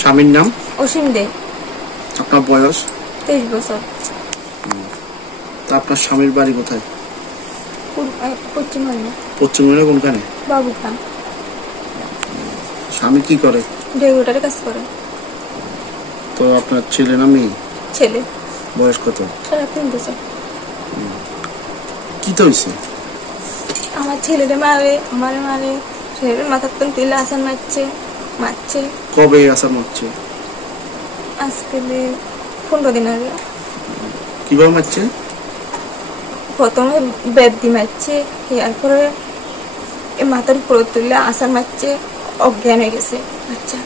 স্বামীর নাম অসীম দে। আপনার বয়স 23 বছর। তা আপনার স্বামীর বাড়ি কোথায়? পশ্চিম কোনখানে? বাবুগ্রাম। স্বামী কি করে? রেগুলেটরে কাজ করে। তো আপনার ছেলে না মেয়ে? ছেলে। বয়স কত? 3.5 বছর। কি তো হয়েছে? আমার ছেলেরে মারে, আমারে মারে, ছেলের মাথার তুল তুলে আসান মারছে। কবে আসার মারছে? আজকে 15 দিন আগে। কিভাবে মারছে? প্রথমে বেদ দিয়ে মারছে, এরপরে মাথার উপর তুলে আসান মারছে, অজ্ঞান হয়ে গেছে। আচ্ছা,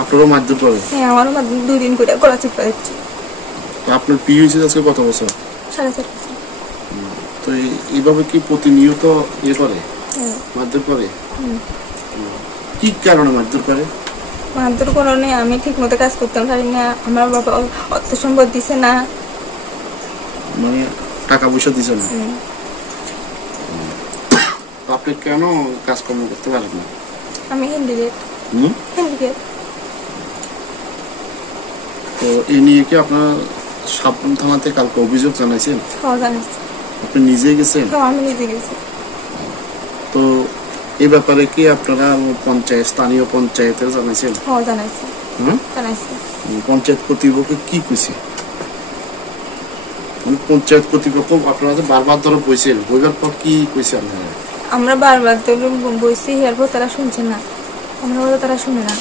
আপনারও মারধর করে? হ্যাঁ, আমারও 2 দিন করে গলা চিপা দিচ্ছে। আপনার বিয়ে হয়েছে আজকে কত বছর? 4.5 বছর। তো এইভাবে কি প্রতিনিয়ত করে? মারধর করে? কি কারণে মারধর করে? মারধর কারণে আমি ঠিক মতো কাজ করতে পারি না, আমার বাবা অর্থ সম্পদ দিছে না। মানে টাকা পয়সা দিছে না? আপনি কেন কাজকর্ম করতে পারেন না? আমি হ্যান্ডিক্যাপ। তো এই নিয়ে কি আপনার সাবরুম থানাতে কালকে অভিযোগ জানাইছেন? হ্যাঁ, জানাইছি। আপনি নিজে গেছেন? হ্যাঁ, আমি নিজে গেছি। তো এই ব্যাপারে কি আপনারা স্থানীয় পঞ্চায়েতে জানাইছেন? হ্যাঁ, জানাইছি। পঞ্চায়েত কর্তৃপক্ষ কি কইছে? পঞ্চায়েত কর্তৃপক্ষ আপনারা বারবার ধরে বইছেন, বইবার পর কি কইছে আপনারা? আমরা বারবার তো বইছি, এরপর তারা শুনছে না, আমরা বলে তারা শুনে না।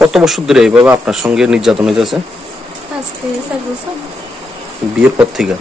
কত বছর ধরে এইভাবে আপনার সঙ্গে নির্যাতন হইতেছে? আজকে 4 বছর। বিয়ের পর থেকে?